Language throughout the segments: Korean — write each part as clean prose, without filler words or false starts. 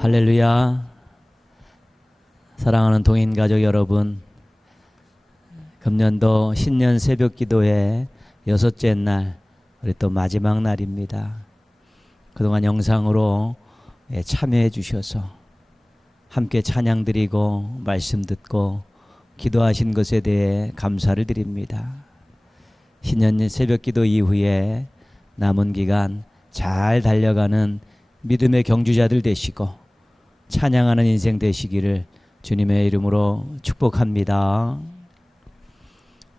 할렐루야. 사랑하는 동인가족 여러분, 금년도 신년 새벽 기도회 6째 날, 우리 또 마지막 날입니다. 그동안 영상으로 참여해 주셔서 함께 찬양 드리고 말씀 듣고 기도하신 것에 대해 감사를 드립니다. 신년 새벽 기도 이후에 남은 기간 잘 달려가는 믿음의 경주자들 되시고 찬양하는 인생 되시기를 주님의 이름으로 축복합니다.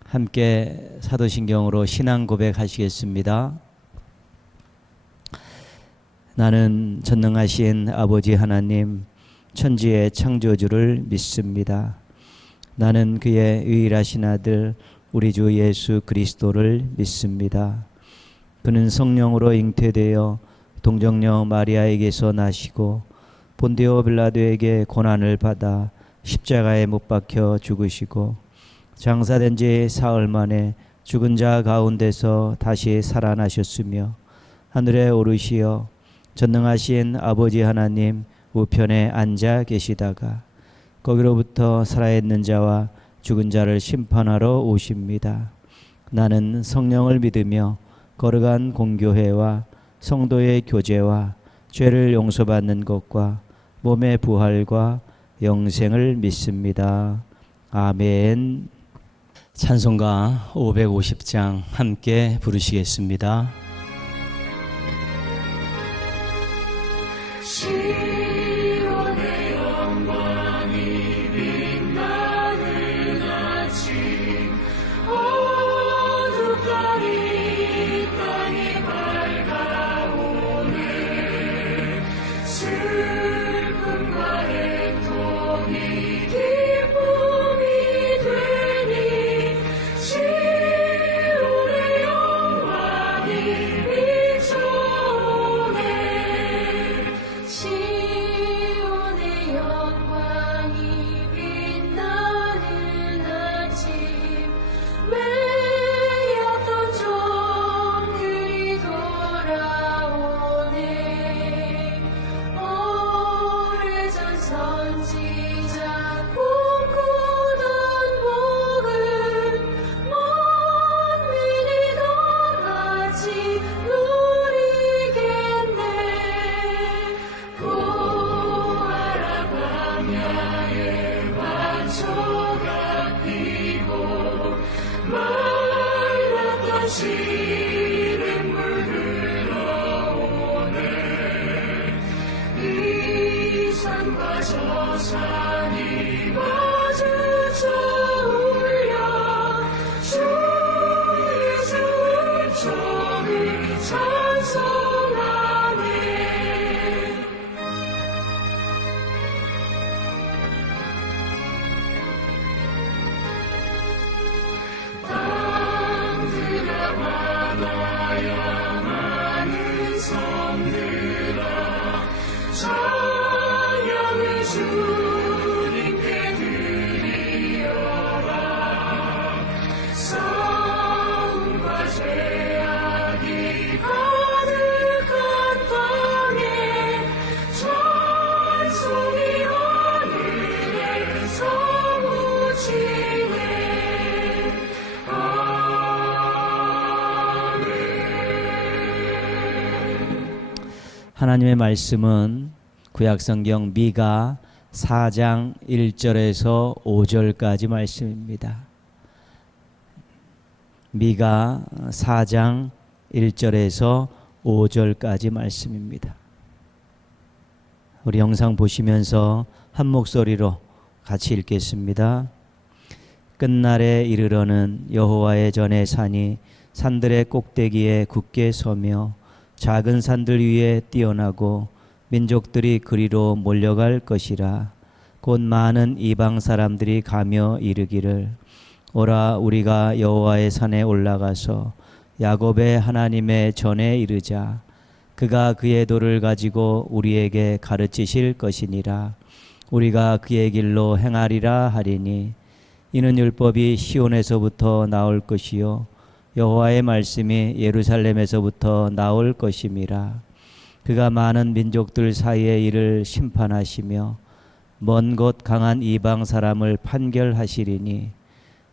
함께 사도신경으로 신앙 고백하시겠습니다. 나는 전능하신 아버지 하나님 천지의 창조주를 믿습니다. 나는 그의 유일하신 아들 우리 주 예수 그리스도를 믿습니다. 그는 성령으로 잉태되어 동정녀 마리아에게서 나시고 본디오 빌라도에게 고난을 받아 십자가에 못 박혀 죽으시고 장사된 지 사흘 만에 죽은 자 가운데서 다시 살아나셨으며 하늘에 오르시어 전능하신 아버지 하나님 우편에 앉아 계시다가 거기로부터 살아있는 자와 죽은 자를 심판하러 오십니다. 나는 성령을 믿으며 거룩한 공교회와 성도의 교제와 죄를 용서받는 것과 몸의 부활과 영생을 믿습니다. 아멘. 찬송가 550장 함께 부르시겠습니다. 시온의 영광이 빛나는 아침 어둡더니 땅이 밝아오네. 슬픔과 애통이 기쁨이 되니 시온의 영광이 비춰오네. 시온의 영광이 빛나는 아침 매였던 종들이 돌아오네. 오래전 선지자 꿈꾸던 복을 만민이 다 같이 누리겠네. 보아라 광야에 만초가 피고 말랐던 시냇물 흘러오네. 이 산과 저 산이 마주쳐 울려 주 예수 은총을 찬송하네. 땅들아 바다야 많은 섬들아 찬양을 주님께 드리어라. 싸움과 죄악이 가득한 땅에 찬송이 하늘에서 묻히네. 하나님의 말씀은 구약성경 미가 4장 1절에서 5절까지 말씀입니다. 미가 4장 1절에서 5절까지 말씀입니다. 우리 영상 보시면서 한 목소리로 같이 읽겠습니다. 끝날에 이르러는 여호와의 전의 산이 산들의 꼭대기에 굳게 서며 작은 산들 위에 뛰어나고 민족들이 그리로 몰려갈 것이라. 곧 많은 이방 사람들이 가며 이르기를 오라 우리가 여호와의 산에 올라가서 야곱의 하나님의 전에 이르자. 그가 그의 도를 가지고 우리에게 가르치실 것이니라. 우리가 그의 길로 행하리라 하리니 이는 율법이 시온에서부터 나올 것이요 여호와의 말씀이 예루살렘에서부터 나올 것임이라. 그가 많은 민족들 사이의 일을 심판하시며 먼 곳 강한 이방 사람을 판결하시리니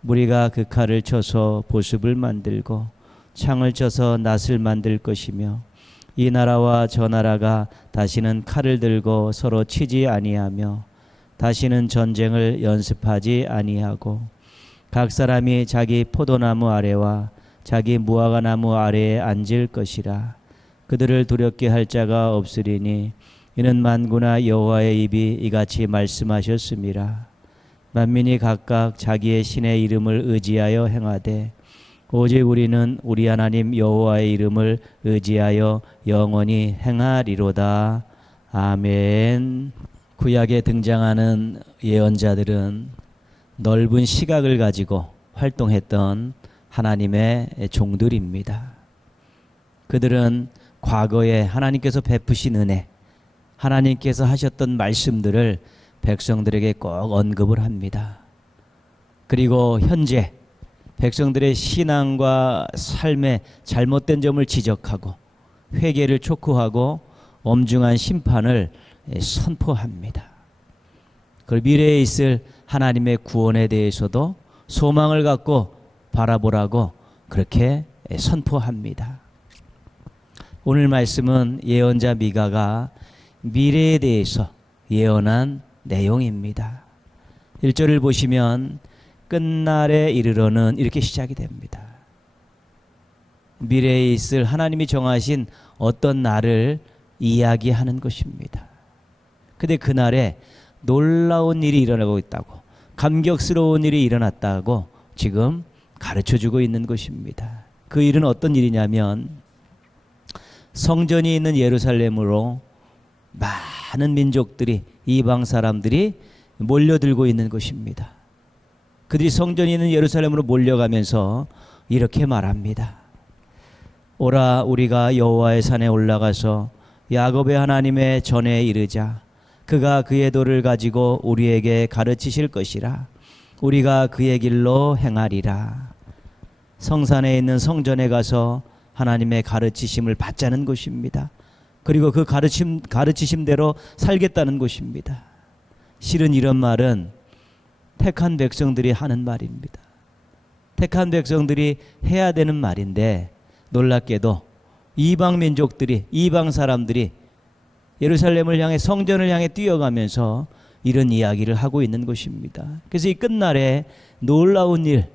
무리가 그 칼을 쳐서 보습을 만들고 창을 쳐서 낫을 만들 것이며 이 나라와 저 나라가 다시는 칼을 들고 서로 치지 아니하며 다시는 전쟁을 연습하지 아니하고 각 사람이 자기 포도나무 아래와 자기 무화과나무 아래에 앉을 것이라. 그들을 두렵게 할 자가 없으리니 이는 만군의 여호와의 입이 이같이 말씀하셨음이라. 만민이 각각 자기의 신의 이름을 의지하여 행하되 오직 우리는 우리 하나님 여호와의 이름을 의지하여 영원히 행하리로다. 아멘. 구약에 등장하는 예언자들은 넓은 시각을 가지고 활동했던 하나님의 종들입니다. 그들은 과거에 하나님께서 베푸신 은혜, 하나님께서 하셨던 말씀들을 백성들에게 꼭 언급을 합니다. 그리고 현재 백성들의 신앙과 삶의 잘못된 점을 지적하고 회개를 촉구하고 엄중한 심판을 선포합니다. 그리고 미래에 있을 하나님의 구원에 대해서도 소망을 갖고 바라보라고 그렇게 선포합니다. 오늘 말씀은 예언자 미가가 미래에 대해서 예언한 내용입니다. 1절을 보시면 끝날에 이르러는 이렇게 시작이 됩니다. 미래에 있을 하나님이 정하신 어떤 날을 이야기하는 것입니다. 근데 그날에 놀라운 일이 일어나고 있다고, 감격스러운 일이 일어났다고 지금 가르쳐주고 있는 것입니다. 그 일은 어떤 일이냐면 성전이 있는 예루살렘으로 많은 민족들이, 이방 사람들이 몰려들고 있는 것입니다. 그들이 성전이 있는 예루살렘으로 몰려가면서 이렇게 말합니다. 오라, 우리가 여호와의 산에 올라가서 야곱의 하나님의 전에 이르자. 그가 그의 도를 가지고 우리에게 가르치실 것이라. 우리가 그의 길로 행하리라. 성산에 있는 성전에 가서 하나님의 가르치심을 받자는 것입니다. 그리고 그 가르치심대로 살겠다는 것입니다. 실은 이런 말은 택한 백성들이 하는 말입니다. 택한 백성들이 해야 되는 말인데 놀랍게도 이방 민족들이, 이방 사람들이 예루살렘을 향해, 성전을 향해 뛰어가면서 이런 이야기를 하고 있는 것입니다. 그래서 이 끝날에 놀라운 일,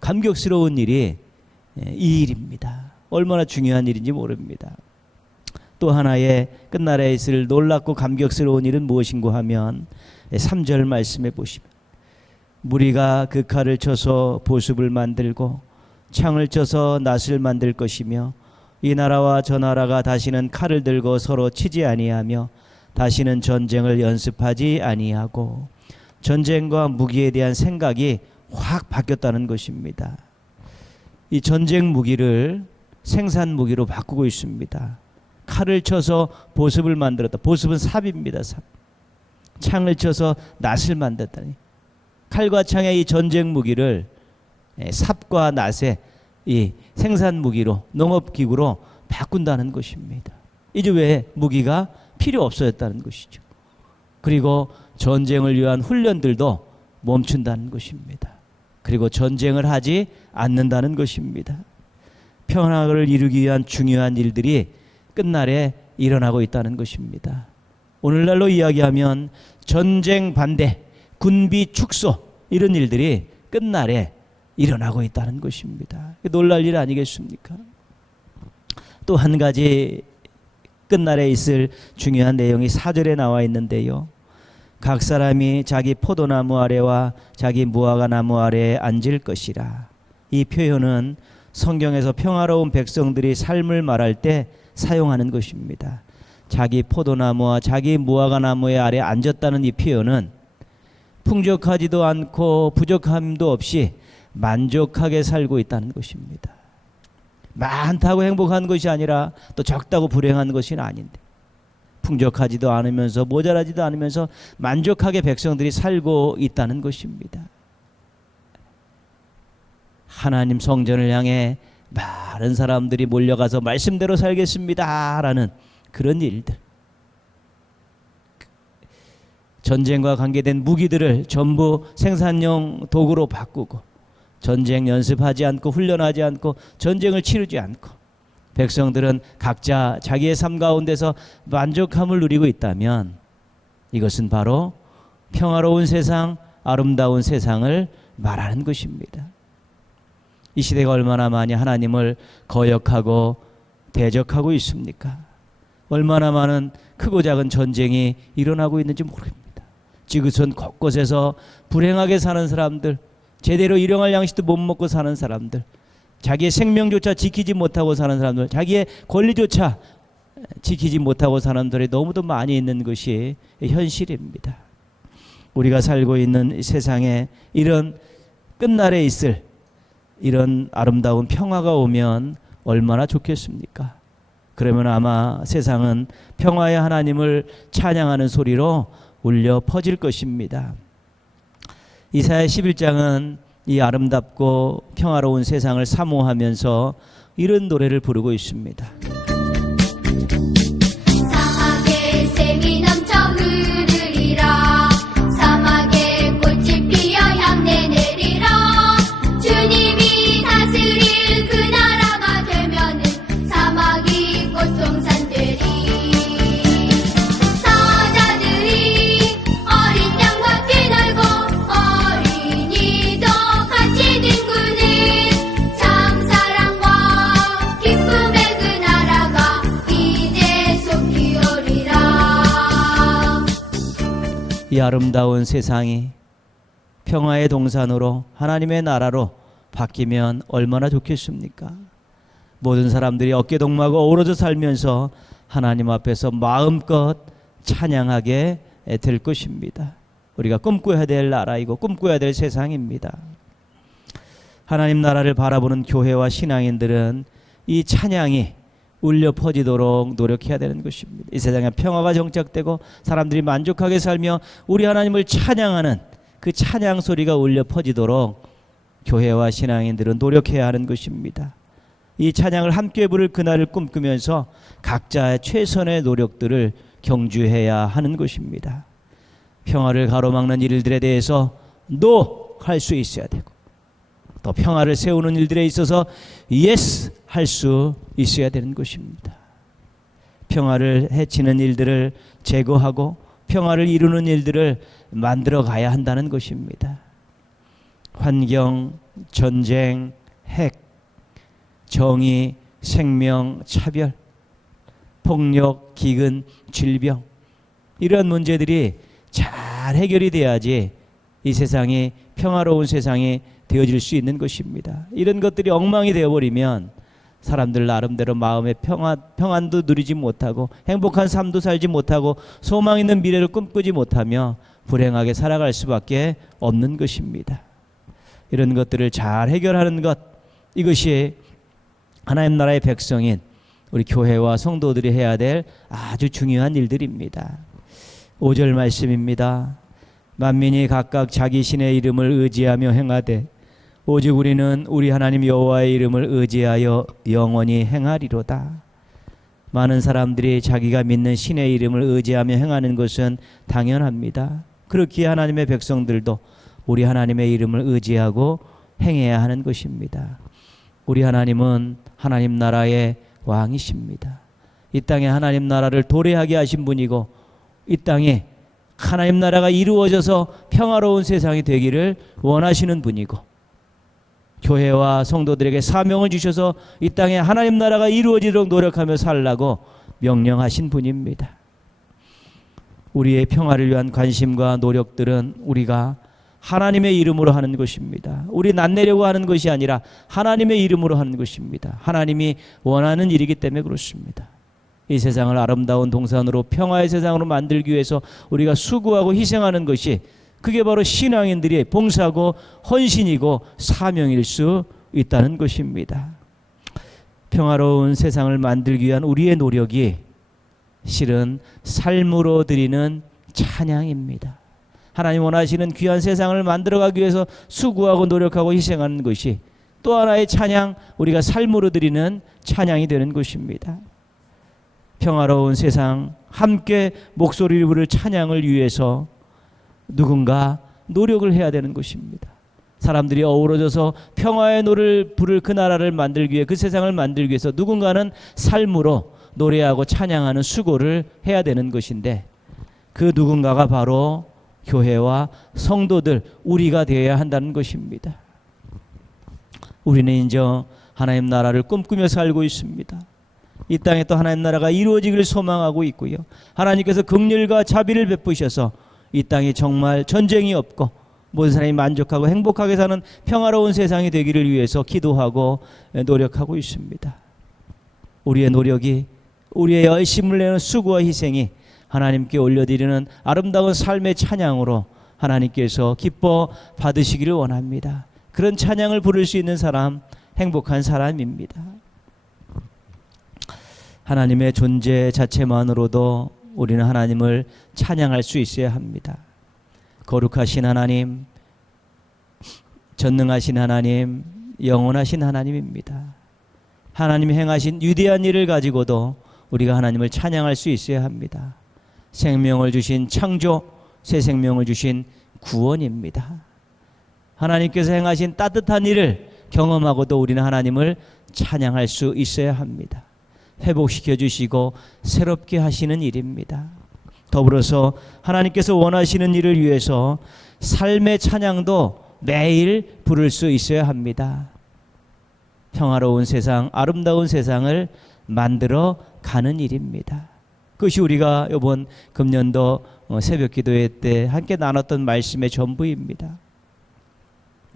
감격스러운 일이 이 일입니다. 얼마나 중요한 일인지 모릅니다. 또 하나의 끝날에 있을 놀랍고 감격스러운 일은 무엇인고 하면 3절 말씀해 보시면 무리가 그 칼을 쳐서 보습을 만들고 창을 쳐서 낫을 만들 것이며 이 나라와 저 나라가 다시는 칼을 들고 서로 치지 아니하며 다시는 전쟁을 연습하지 아니하고 전쟁과 무기에 대한 생각이 확 바뀌었다는 것입니다. 이 전쟁 무기를 생산 무기로 바꾸고 있습니다. 칼을 쳐서 보습을 만들었다. 보습은 삽입니다. 삽. 창을 쳐서 낫을 만들었다니. 칼과 창의 이 전쟁 무기를 삽과 낫의 이 생산 무기로, 농업기구로 바꾼다는 것입니다. 이제 왜 무기가 필요 없어졌다는 것이죠. 그리고 전쟁을 위한 훈련들도 멈춘다는 것입니다. 그리고 전쟁을 하지 않는다는 것입니다. 평화를 이루기 위한 중요한 일들이 끝날에 일어나고 있다는 것입니다. 오늘날로 이야기하면 전쟁 반대, 군비 축소, 이런 일들이 끝날에 일어나고 있다는 것입니다. 놀랄 일 아니겠습니까? 또 한 가지 끝날에 있을 중요한 내용이 4절에 나와 있는데요. 각 사람이 자기 포도나무 아래와 자기 무화과나무 아래에 앉을 것이라. 이 표현은 성경에서 평화로운 백성들이 삶을 말할 때 사용하는 것입니다. 자기 포도나무와 자기 무화과나무의 아래 앉았다는 이 표현은 풍족하지도 않고 부족함도 없이 만족하게 살고 있다는 것입니다. 많다고 행복한 것이 아니라 또 적다고 불행한 것이 아닌데 풍족하지도 않으면서 모자라지도 않으면서 만족하게 백성들이 살고 있다는 것입니다. 하나님 성전을 향해 많은 사람들이 몰려가서 말씀대로 살겠습니다 라는 그런 일들, 전쟁과 관계된 무기들을 전부 생산용 도구로 바꾸고 전쟁 연습하지 않고 훈련하지 않고 전쟁을 치르지 않고 백성들은 각자 자기의 삶 가운데서 만족함을 누리고 있다면 이것은 바로 평화로운 세상, 아름다운 세상을 말하는 것입니다. 이 시대가 얼마나 많이 하나님을 거역하고 대적하고 있습니까? 얼마나 많은 크고 작은 전쟁이 일어나고 있는지 모릅니다. 지구촌 곳곳에서 불행하게 사는 사람들, 제대로 일용할 양식도 못 먹고 사는 사람들, 자기의 생명조차 지키지 못하고 사는 사람들, 자기의 권리조차 지키지 못하고 사는 사람들이 너무도 많이 있는 것이 현실입니다. 우리가 살고 있는 이 세상에 이런 끝날에 있을 이런 아름다운 평화가 오면 얼마나 좋겠습니까? 그러면 아마 세상은 평화의 하나님을 찬양하는 소리로 울려 퍼질 것입니다. 이사야 11장은 이 아름답고 평화로운 세상을 사모하면서 이런 노래를 부르고 있습니다. 사막에 샘이 넘쳐 흐르리라. 사막에 꽃이 피어 향내 내리라. 주님이 다스릴 그 나라가 되면은 사막이 꽃동산 되리. 사자들이 어린 양과 뛰놀고 어린이도 같이 뒹구는 참사랑과 기쁨의 그 나라가 이제 속히 오리라. 이 아름다운 세상이 평화의 동산으로 하나님의 나라로 바뀌면 얼마나 좋겠습니까? 모든 사람들이 어깨동무하고 어우러져 살면서 하나님 앞에서 마음껏 찬양하게 될 것입니다. 우리가 꿈꿔야 될 나라이고 꿈꿔야 될 세상입니다. 하나님 나라를 바라보는 교회와 신앙인들은 이 찬양이 울려 퍼지도록 노력해야 되는 것입니다. 이 세상에 평화가 정착되고 사람들이 만족하게 살며 우리 하나님을 찬양하는 그 찬양 소리가 울려 퍼지도록 교회와 신앙인들은 노력해야 하는 것입니다. 이 찬양을 함께 부를 그날을 꿈꾸면서 각자의 최선의 노력들을 경주해야 하는 것입니다. 평화를 가로막는 일들에 대해서 NO 할 수 있어야 되고 또 평화를 세우는 일들에 있어서 yes 할 수 있어야 되는 것입니다. 평화를 해치는 일들을 제거하고 평화를 이루는 일들을 만들어 가야 한다는 것입니다. 환경, 전쟁, 핵, 정의, 생명, 차별, 폭력, 기근, 질병 이런 문제들이 잘 해결이 돼야지 이 세상이 평화로운 세상이 되어질 수 있는 것입니다. 이런 것들이 엉망이 되어버리면 사람들 나름대로 마음의 평안도 누리지 못하고 행복한 삶도 살지 못하고 소망 있는 미래를 꿈꾸지 못하며 불행하게 살아갈 수밖에 없는 것입니다. 이런 것들을 잘 해결하는 것, 이것이 하나님 나라의 백성인 우리 교회와 성도들이 해야 될 아주 중요한 일들입니다. 5절 말씀입니다. 만민이 각각 자기 신의 이름을 의지하며 행하되 오직 우리는 우리 하나님 여호와의 이름을 의지하여 영원히 행하리로다. 많은 사람들이 자기가 믿는 신의 이름을 의지하며 행하는 것은 당연합니다. 그렇기에 하나님의 백성들도 우리 하나님의 이름을 의지하고 행해야 하는 것입니다. 우리 하나님은 하나님 나라의 왕이십니다. 이 땅에 하나님 나라를 도래하게 하신 분이고 이 땅에 하나님 나라가 이루어져서 평화로운 세상이 되기를 원하시는 분이고 교회와 성도들에게 사명을 주셔서 이 땅에 하나님 나라가 이루어지도록 노력하며 살라고 명령하신 분입니다. 우리의 평화를 위한 관심과 노력들은 우리가 하나님의 이름으로 하는 것입니다. 우리 낫내려고 하는 것이 아니라 하나님의 이름으로 하는 것입니다. 하나님이 원하는 일이기 때문에 그렇습니다. 이 세상을 아름다운 동산으로 평화의 세상으로 만들기 위해서 우리가 수고하고 희생하는 것이 그게 바로 신앙인들의 봉사고 헌신이고 사명일 수 있다는 것입니다. 평화로운 세상을 만들기 위한 우리의 노력이 실은 삶으로 드리는 찬양입니다. 하나님 원하시는 귀한 세상을 만들어가기 위해서 수고하고 노력하고 희생하는 것이 또 하나의 찬양, 우리가 삶으로 드리는 찬양이 되는 것입니다. 평화로운 세상 함께 목소리를 부를 찬양을 위해서 누군가 노력을 해야 되는 것입니다. 사람들이 어우러져서 평화의 노래를 부를 그 나라를 만들기 위해, 그 세상을 만들기 위해서 누군가는 삶으로 노래하고 찬양하는 수고를 해야 되는 것인데, 그 누군가가 바로 교회와 성도들, 우리가 되어야 한다는 것입니다. 우리는 이제 하나님 나라를 꿈꾸며 살고 있습니다. 이 땅에 또 하나님 나라가 이루어지기를 소망하고 있고요. 하나님께서 긍휼과 자비를 베푸셔서 이 땅에 정말 전쟁이 없고 모든 사람이 만족하고 행복하게 사는 평화로운 세상이 되기를 위해서 기도하고 노력하고 있습니다. 우리의 노력이, 우리의 열심을 내는 수고와 희생이 하나님께 올려드리는 아름다운 삶의 찬양으로 하나님께서 기뻐 받으시기를 원합니다. 그런 찬양을 부를 수 있는 사람, 행복한 사람입니다. 하나님의 존재 자체만으로도 우리는 하나님을 찬양할 수 있어야 합니다. 거룩하신 하나님, 전능하신 하나님, 영원하신 하나님입니다. 하나님이 행하신 위대한 일을 가지고도 우리가 하나님을 찬양할 수 있어야 합니다. 생명을 주신 창조, 새 생명을 주신 구원입니다. 하나님께서 행하신 따뜻한 일을 경험하고도 우리는 하나님을 찬양할 수 있어야 합니다. 회복시켜 주시고 새롭게 하시는 일입니다. 더불어서 하나님께서 원하시는 일을 위해서 삶의 찬양도 매일 부를 수 있어야 합니다. 평화로운 세상, 아름다운 세상을 만들어 가는 일입니다. 그것이 우리가 이번 금년도 새벽 기도회 때 함께 나눴던 말씀의 전부입니다.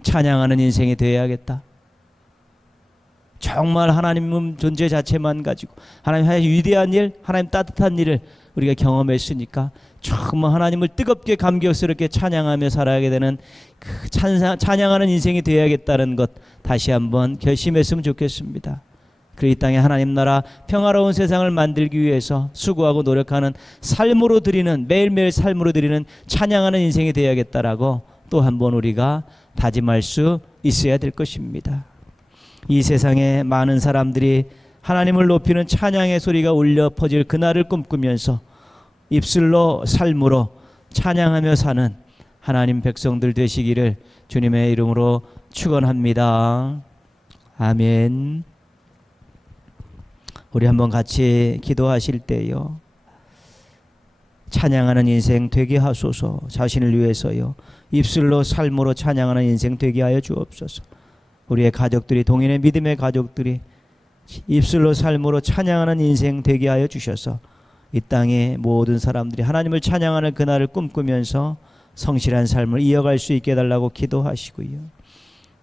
찬양하는 인생이 되어야겠다. 정말 하나님 존재 자체만 가지고 하나님의 위대한 일, 하나님 따뜻한 일을 우리가 경험했으니까 정말 하나님을 뜨겁게 감격스럽게 찬양하며 살아가게 되는 그 찬양하는 인생이 되어야겠다는 것 다시 한번 결심했으면 좋겠습니다. 그리고 이 땅에 하나님 나라 평화로운 세상을 만들기 위해서 수고하고 노력하는 삶으로 드리는, 매일매일 삶으로 드리는 찬양하는 인생이 되어야겠다라고 또 한번 우리가 다짐할 수 있어야 될 것입니다. 이 세상에 많은 사람들이 하나님을 높이는 찬양의 소리가 울려 퍼질 그날을 꿈꾸면서 입술로 삶으로 찬양하며 사는 하나님 백성들 되시기를 주님의 이름으로 축원합니다. 아멘. 우리 한번 같이 기도하실 때요, 찬양하는 인생 되게 하소서. 자신을 위해서요, 입술로 삶으로 찬양하는 인생 되게 하여 주옵소서. 우리의 가족들이, 동인의 믿음의 가족들이 입술로 삶으로 찬양하는 인생 되게 하여 주셔서 이 땅의 모든 사람들이 하나님을 찬양하는 그날을 꿈꾸면서 성실한 삶을 이어갈 수 있게 해달라고 기도하시고요.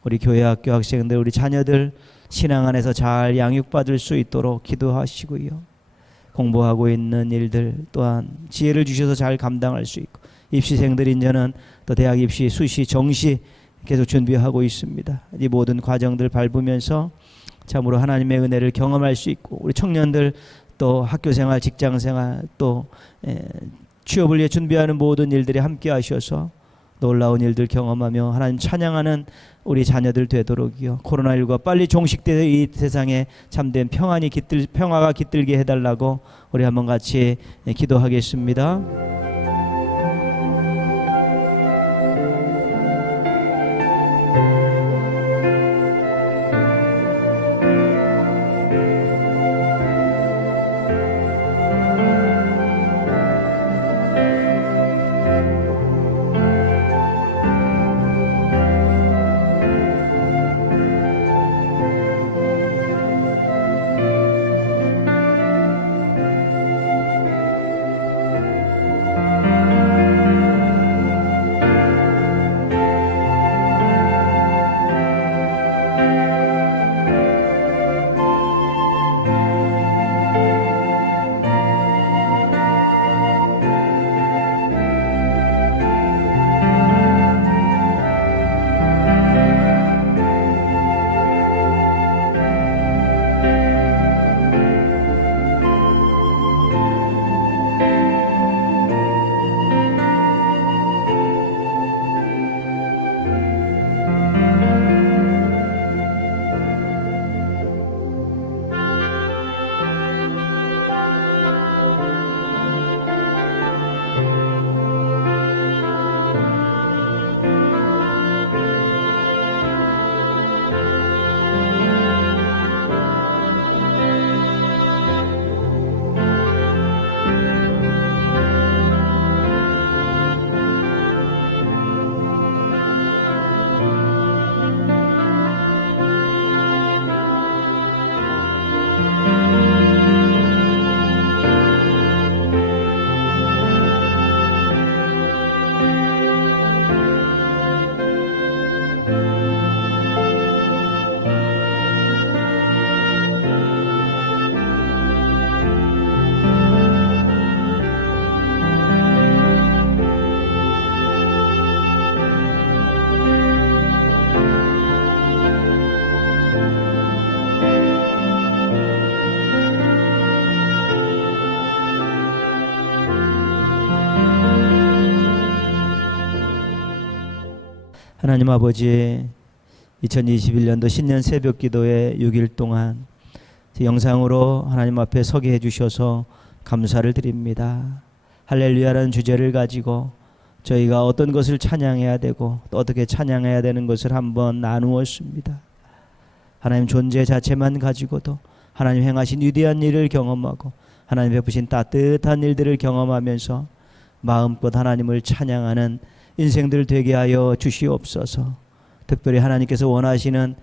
우리 교회 학교 학생들, 우리 자녀들 신앙 안에서 잘 양육받을 수 있도록 기도하시고요. 공부하고 있는 일들 또한 지혜를 주셔서 잘 감당할 수 있고, 입시생들 이제는 또 대학 입시, 수시, 정시 계속 준비하고 있습니다. 이 모든 과정들 밟으면서 참으로 하나님의 은혜를 경험할 수 있고, 우리 청년들 또 학교생활, 직장생활 또 취업을 위해 준비하는 모든 일들이 함께 하셔서 놀라운 일들 경험하며 하나님 찬양하는 우리 자녀들 되도록요, 코로나19가 빨리 종식되어 이 세상에 참된 평화가 깃들게 해달라고 우리 한번 같이 기도하겠습니다. 하나님 아버지, 2021년도 신년 새벽 기도회 6일 동안 영상으로 하나님 앞에 서게 해주셔서 감사를 드립니다. 할렐루야라는 주제를 가지고 저희가 어떤 것을 찬양해야 되고 또 어떻게 찬양해야 되는 것을 한번 나누었습니다. 하나님 존재 자체만 가지고도 하나님 행하신 위대한 일을 경험하고 하나님 베푸신 따뜻한 일들을 경험하면서 마음껏 하나님을 찬양하는 인생들 되게 하여 주시옵소서. 특별히 하나님께서 원하시는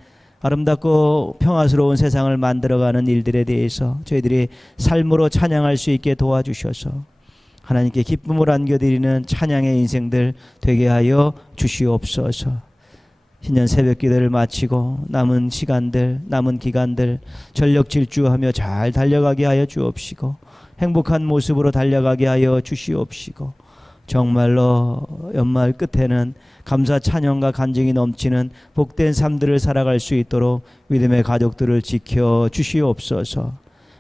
아름답고 평화스러운 세상을 만들어가는 일들에 대해서 저희들이 삶으로 찬양할 수 있게 도와주셔서 하나님께 기쁨을 안겨드리는 찬양의 인생들 되게 하여 주시옵소서. 신년 새벽 기도를 마치고 남은 시간들, 남은 기간들 전력 질주하며 잘 달려가게 하여 주옵시고 행복한 모습으로 달려가게 하여 주시옵시고 정말로 연말 끝에는 감사 찬양과 간증이 넘치는 복된 삶들을 살아갈 수 있도록 믿음의 가족들을 지켜 주시옵소서.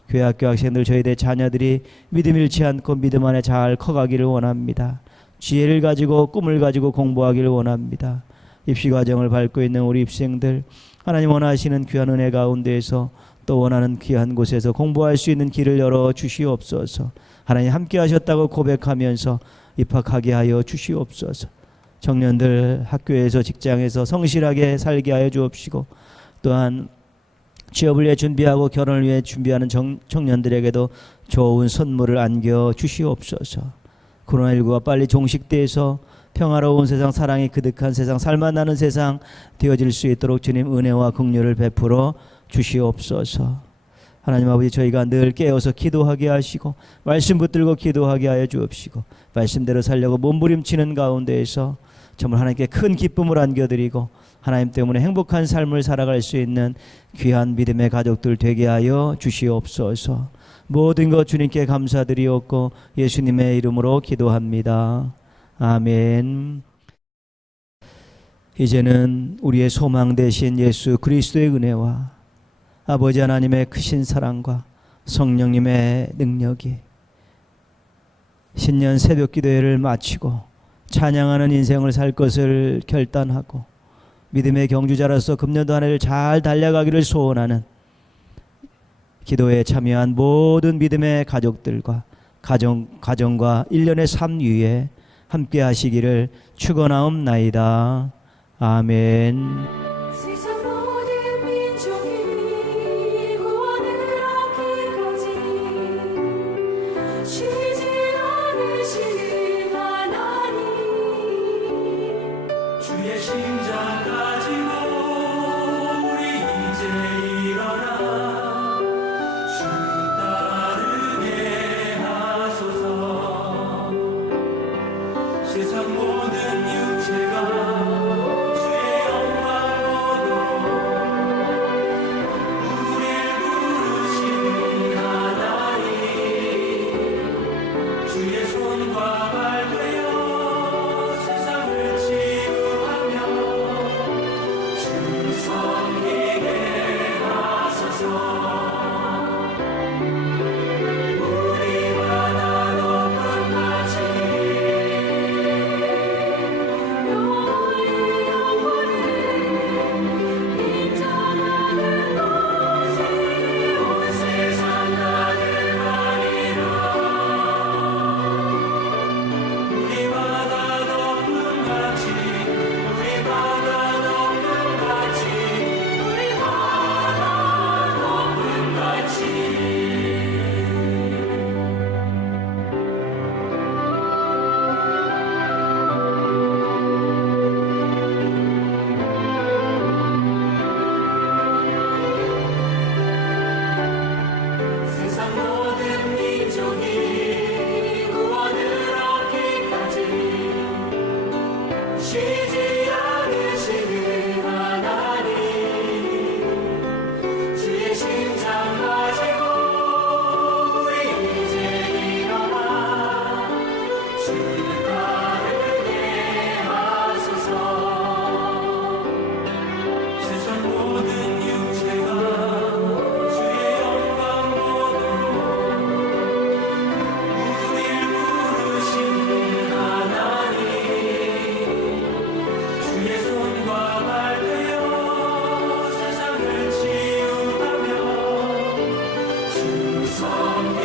교회 학교 학생들 저희들 자녀들이 믿음 잃지 않고 믿음 안에 잘 커가기를 원합니다. 지혜를 가지고 꿈을 가지고 공부하기를 원합니다. 입시 과정을 밟고 있는 우리 입생들 하나님 원하시는 귀한 은혜 가운데에서 또 원하는 귀한 곳에서 공부할 수 있는 길을 열어 주시옵소서. 하나님 함께 하셨다고 고백하면서 입학하게 하여 주시옵소서. 청년들 학교에서 직장에서 성실하게 살게 하여 주옵시고 또한 취업을 위해 준비하고 결혼을 위해 준비하는 청년들에게도 좋은 선물을 안겨 주시옵소서. 코로나19가 빨리 종식돼서 평화로운 세상, 사랑이 그득한 세상, 살만나는 세상 되어질 수 있도록 주님 은혜와 긍휼을 베풀어 주시옵소서. 하나님 아버지, 저희가 늘 깨어서 기도하게 하시고 말씀 붙들고 기도하게 하여 주옵시고 말씀대로 살려고 몸부림치는 가운데에서 정말 하나님께 큰 기쁨을 안겨드리고 하나님 때문에 행복한 삶을 살아갈 수 있는 귀한 믿음의 가족들 되게 하여 주시옵소서. 모든 것 주님께 감사드리옵고 예수님의 이름으로 기도합니다. 아멘. 이제는 우리의 소망 되신 예수 그리스도의 은혜와 아버지 하나님의 크신 사랑과 성령님의 능력이 신년 새벽 기도회를 마치고 찬양하는 인생을 살 것을 결단하고 믿음의 경주자로서 금년도 한 해를 잘 달려가기를 소원하는 기도에 참여한 모든 믿음의 가족들과 가정과 일련의 삶 위에 함께 하시기를 축원하옵나이다. 아멘. 세상 모든 민족이 구원을 얻기까지 쉬지 않으시는 하나님 주의 심장 가지고 우리 이제 일어나 주 따르게 하소서. 세상 모든 육체가 주의 영광을 성령